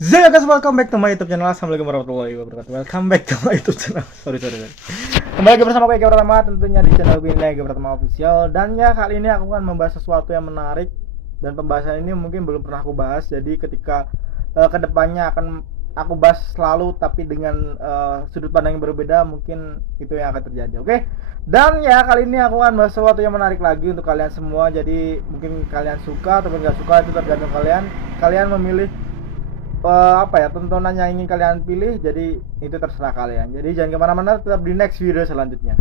Zaya guys, welcome back to my YouTube channel. Assalamualaikum warahmatullahi wabarakatuh. Welcome back to my YouTube channel. Sorry. Kembali lagi bersama aku Ega Pratama, tentunya di channel ini Ega Pratama Official. Dan ya kali ini aku akan membahas sesuatu yang menarik. Dan pembahasan ini mungkin belum pernah aku bahas. Jadi ketika kedepannya akan aku bahas selalu, tapi dengan sudut pandang yang berbeda, mungkin itu yang akan terjadi. Oke? Dan ya kali ini aku akan bahas sesuatu yang menarik lagi untuk kalian semua. Jadi mungkin kalian suka ataupun nggak suka, itu tergantung kalian. Kalian memilih tontonan yang ingin kalian pilih, jadi itu terserah kalian. Jadi jangan kemana-mana, tetap di next video selanjutnya.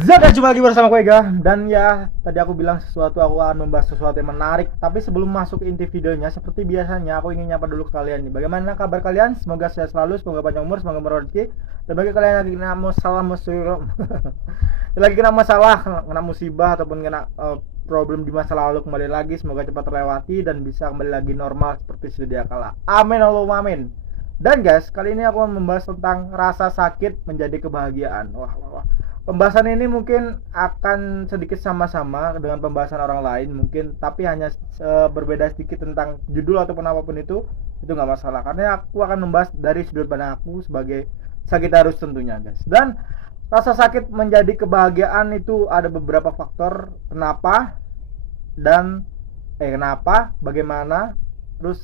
Zaka, jumpa lagi bersama aku Ega. Dan ya, tadi aku bilang sesuatu, aku akan membahas sesuatu yang menarik. Tapi sebelum masuk ke inti videonya, seperti biasanya aku ingin nyapa dulu ke kalian nih. Bagaimana kabar kalian? Semoga sehat selalu, semoga panjang umur, semoga murah rezeki. Dan bagi kalian yang lagi kena lagi kena masalah, kena musibah ataupun kena problem di masa lalu, kembali lagi, semoga cepat terlewati dan bisa kembali lagi normal seperti sedia kala. Amin Allahumma amin. Dan guys, kali ini aku akan membahas tentang rasa sakit menjadi kebahagiaan. Wah. Pembahasan ini mungkin akan sedikit sama-sama dengan pembahasan orang lain mungkin, tapi hanya berbeda sedikit tentang judul ataupun apapun itu nggak masalah, karena aku akan membahas dari sudut pandang aku sebagai Sagittarius tentunya guys. Dan rasa sakit menjadi kebahagiaan itu ada beberapa faktor kenapa, dan kenapa, bagaimana, terus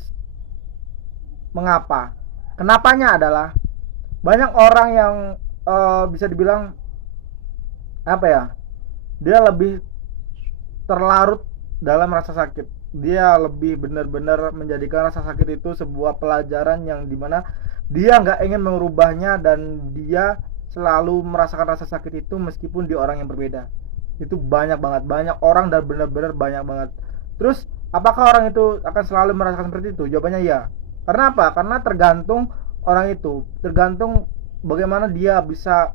mengapa. Kenapanya adalah banyak orang yang bisa dibilang dia lebih terlarut dalam rasa sakit. Dia lebih benar-benar menjadikan rasa sakit itu sebuah pelajaran yang dimana dia nggak ingin mengubahnya, dan dia selalu merasakan rasa sakit itu meskipun di orang yang berbeda. Itu banyak orang, dan benar-benar banyak banget. Terus apakah orang itu akan selalu merasakan seperti itu? Jawabannya ya. Karena apa? Karena tergantung orang itu, tergantung bagaimana dia bisa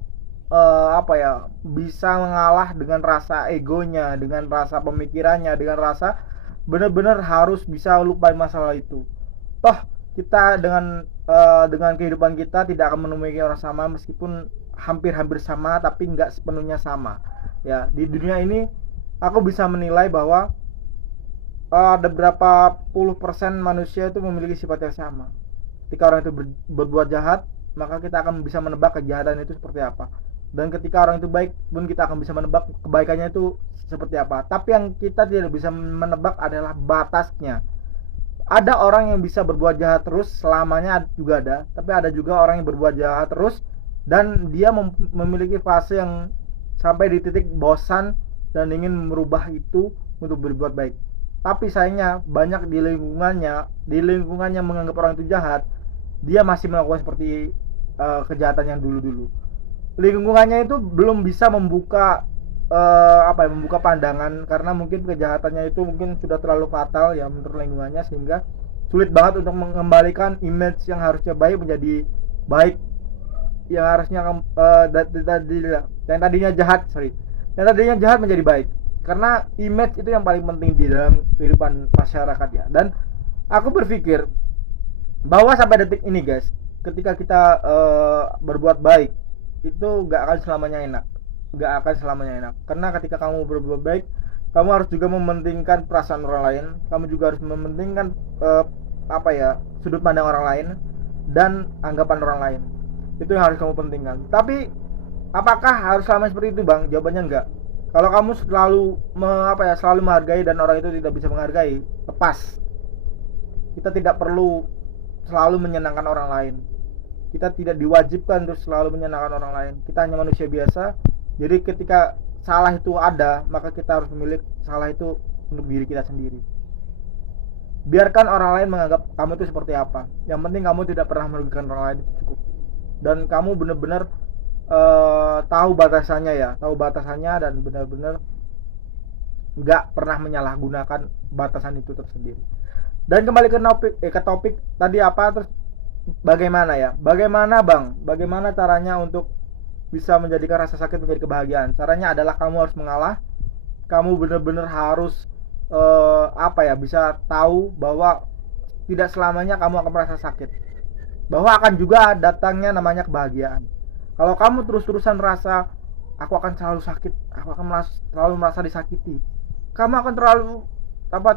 bisa mengalah dengan rasa egonya, dengan rasa pemikirannya, dengan rasa benar-benar harus bisa lupain masalah itu. Toh kita dengan kehidupan kita tidak akan menemui orang sama, meskipun hampir-hampir sama, tapi nggak sepenuhnya sama. Ya, di dunia ini aku bisa menilai bahwa ada berapa puluh persen manusia itu memiliki sifat yang sama. Ketika orang itu berbuat jahat, maka kita akan bisa menebak kejahatan itu seperti apa. Dan ketika orang itu baik pun, kita akan bisa menebak kebaikannya itu seperti apa. Tapi yang kita tidak bisa menebak adalah batasnya. Ada orang yang bisa berbuat jahat terus selamanya, juga ada. Tapi ada juga orang yang berbuat jahat terus dan dia memiliki fase yang sampai di titik bosan dan ingin merubah itu untuk berbuat baik. Tapi sayangnya banyak di lingkungannya menganggap orang itu jahat, dia masih melakukan seperti kejahatan yang dulu-dulu. Lingkungannya itu belum bisa membuka membuka pandangan, karena mungkin kejahatannya itu mungkin sudah terlalu fatal ya menurut lingkungannya, sehingga sulit banget untuk mengembalikan image yang harusnya baik menjadi baik, yang harusnya yang tadinya jahat menjadi baik. Karena image itu yang paling penting di dalam kehidupan masyarakat ya. Dan aku berpikir bahwa sampai detik ini guys, ketika kita berbuat baik itu gak akan selamanya enak. Karena ketika kamu berbuat baik, kamu harus juga mementingkan perasaan orang lain, kamu juga harus mementingkan sudut pandang orang lain dan anggapan orang lain. Itu yang harus kamu pentingkan. Tapi apakah harus selamanya seperti itu bang? Jawabannya enggak. Kalau kamu selalu selalu menghargai dan orang itu tidak bisa menghargai, lepas. Kita tidak perlu selalu menyenangkan orang lain. Kita tidak diwajibkan untuk selalu menyenangkan orang lain. Kita hanya manusia biasa. Jadi ketika salah itu ada, maka kita harus memilih salah itu untuk diri kita sendiri. Biarkan orang lain menganggap kamu itu seperti apa. Yang penting kamu tidak pernah merugikan orang lain, itu cukup. Dan kamu benar-benar tahu batasannya dan benar-benar nggak pernah menyalahgunakan batasan itu tersendiri. Dan kembali ke topik tadi terus bagaimana Bang? Bagaimana caranya untuk bisa menjadikan rasa sakit menjadi kebahagiaan. Caranya adalah kamu harus mengalah, kamu benar-benar harus bisa tahu bahwa tidak selamanya kamu akan merasa sakit, bahwa akan juga datangnya namanya kebahagiaan. Kalau kamu terus-terusan merasa aku akan selalu sakit, aku akan selalu merasa disakiti, kamu akan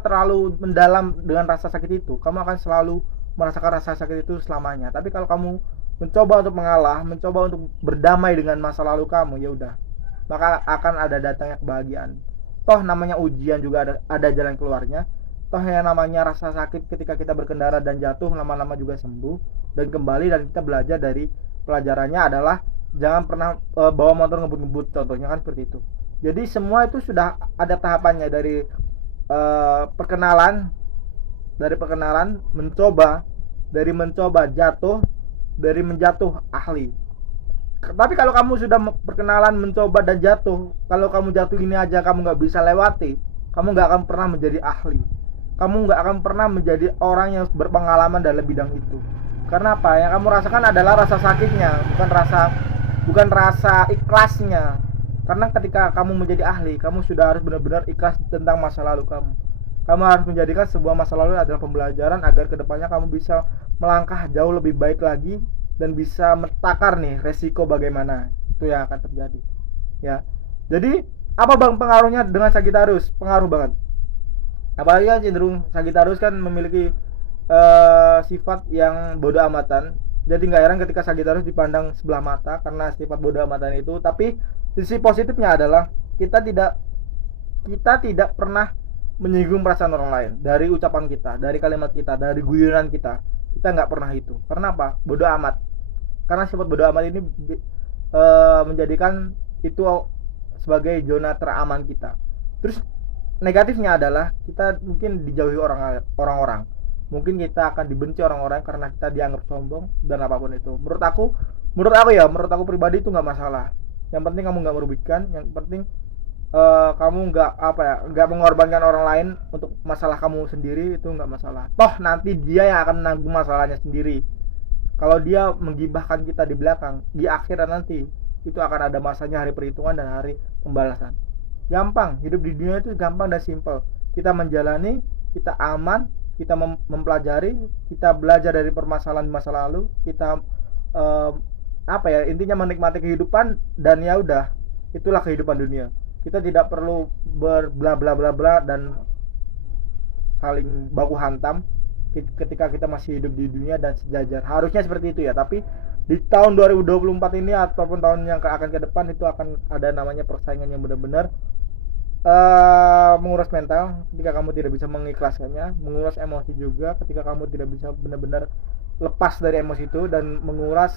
terlalu mendalam dengan rasa sakit itu, kamu akan selalu merasakan rasa sakit itu selamanya. Tapi kalau kamu mencoba untuk mengalah, mencoba untuk berdamai dengan masa lalu kamu, ya udah, maka akan ada datangnya kebahagiaan. Toh namanya ujian juga ada jalan keluarnya. Toh yang namanya rasa sakit ketika kita berkendara dan jatuh, lama-lama juga sembuh dan kembali, dan kita belajar dari pelajarannya adalah jangan pernah bawa motor ngebut-ngebut, contohnya kan seperti itu. Jadi semua itu sudah ada tahapannya, dari perkenalan, mencoba, dari mencoba jatuh, dari menjatuh ahli. Tapi kalau kamu sudah perkenalan, mencoba, dan jatuh, kalau kamu jatuh gini aja kamu nggak bisa lewati, kamu nggak akan pernah menjadi ahli, kamu nggak akan pernah menjadi orang yang berpengalaman dalam bidang itu. Karena apa? Yang kamu rasakan adalah rasa sakitnya, bukan rasa ikhlasnya. Karena ketika kamu menjadi ahli, kamu sudah harus benar-benar ikhlas tentang masa lalu kamu. Kamu harus menjadikan sebuah masa lalu adalah pembelajaran agar kedepannya kamu bisa melangkah jauh lebih baik lagi dan bisa mentakar nih resiko bagaimana itu yang akan terjadi, ya. Jadi apa bang pengaruhnya dengan Sagittarius? Pengaruh banget, apalagi kan cenderung Sagittarius kan memiliki sifat yang bodoh amatan. Jadi nggak heran ketika Sagittarius dipandang sebelah mata karena sifat bodoh amatan itu. Tapi sisi positifnya adalah kita tidak pernah menyinggung perasaan orang lain, dari ucapan kita, dari kalimat kita, dari guyonan kita nggak pernah itu. Karena apa? Bodoh amat. Karena sifat bodoh amat ini menjadikan itu sebagai zona teraman kita. Terus negatifnya adalah kita mungkin dijauhi orang-orang, mungkin kita akan dibenci orang-orang karena kita dianggap sombong dan apapun itu. Menurut aku pribadi itu nggak masalah. Yang penting kamu nggak merugikan, yang penting kamu nggak mengorbankan orang lain untuk masalah kamu sendiri, itu nggak masalah. Toh nanti dia yang akan menanggung masalahnya sendiri. Kalau dia menggibahkan kita di belakang, di akhirat nanti itu akan ada masanya, hari perhitungan dan hari pembalasan. Gampang, hidup di dunia itu gampang dan simpel. Kita menjalani, kita aman, kita mempelajari, kita belajar dari permasalahan masa lalu, kita intinya menikmati kehidupan, dan ya udah, itulah kehidupan dunia. Kita tidak perlu berbla bla bla bla dan saling baku hantam ketika kita masih hidup di dunia dan sejajar. Harusnya seperti itu ya. Tapi di tahun 2024 ini ataupun tahun yang akan ke depan, itu akan ada namanya persaingan yang benar-benar menguras mental ketika kamu tidak bisa mengikhlaskannya, menguras emosi juga ketika kamu tidak bisa benar-benar lepas dari emosi itu, dan menguras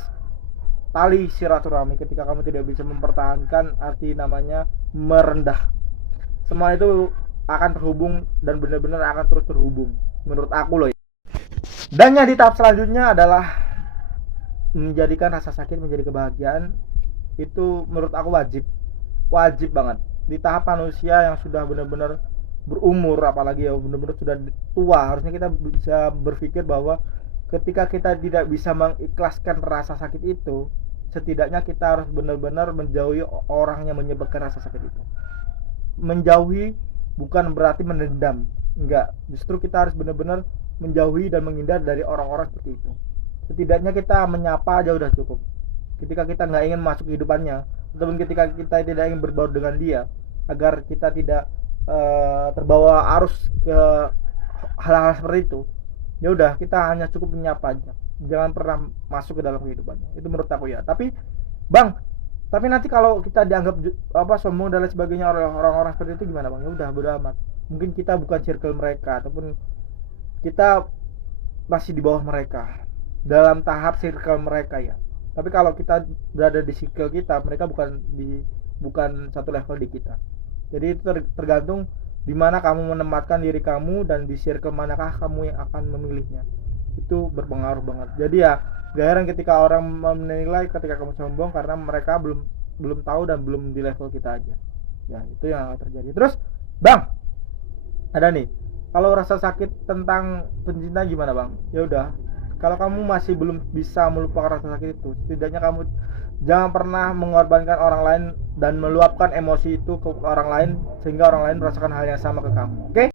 tali silaturahmi ketika kamu tidak bisa mempertahankan arti namanya merendah. Semua itu akan terhubung dan benar-benar akan terus terhubung menurut aku loh. Dan yang di tahap selanjutnya adalah menjadikan rasa sakit menjadi kebahagiaan. Itu menurut aku wajib banget di tahap manusia yang sudah benar-benar berumur, apalagi ya benar-benar sudah tua. Harusnya kita bisa berpikir bahwa ketika kita tidak bisa mengikhlaskan rasa sakit itu, setidaknya kita harus benar-benar menjauhi orang yang menyebabkan rasa sakit itu. Menjauhi bukan berarti menendam, enggak. Justru kita harus benar-benar menjauhi dan menghindar dari orang-orang seperti itu. Setidaknya kita menyapa aja udah cukup. Ketika kita nggak ingin masuk kehidupannya, ataupun ketika kita tidak ingin berbaur dengan dia, agar kita tidak terbawa arus ke hal-hal seperti itu, ya udah, kita hanya cukup menyapa aja, jangan pernah masuk ke dalam kehidupannya. Itu menurut aku ya. Tapi nanti kalau kita dianggap sombong dan lain sebagainya oleh orang-orang seperti itu gimana bang? Ya udah, bodo amat. Mungkin kita bukan circle mereka, ataupun kita masih di bawah mereka, dalam tahap circle mereka ya. Tapi kalau kita berada di circle kita, mereka bukan satu level di kita. Jadi itu tergantung di mana kamu menempatkan diri kamu dan di circle manakah kamu yang akan memilihnya. Itu berpengaruh banget. Jadi ya gak heran ketika orang menilai ketika kamu sombong, karena mereka belum tahu dan belum di level kita aja. Ya itu yang akan terjadi. Terus bang, ada nih, kalau rasa sakit tentang pencinta gimana bang? Ya udah, kalau kamu masih belum bisa melupakan rasa sakit itu, setidaknya kamu Jangan pernah mengorbankan orang lain dan meluapkan emosi itu ke orang lain sehingga orang lain merasakan hal yang sama ke kamu. Oke?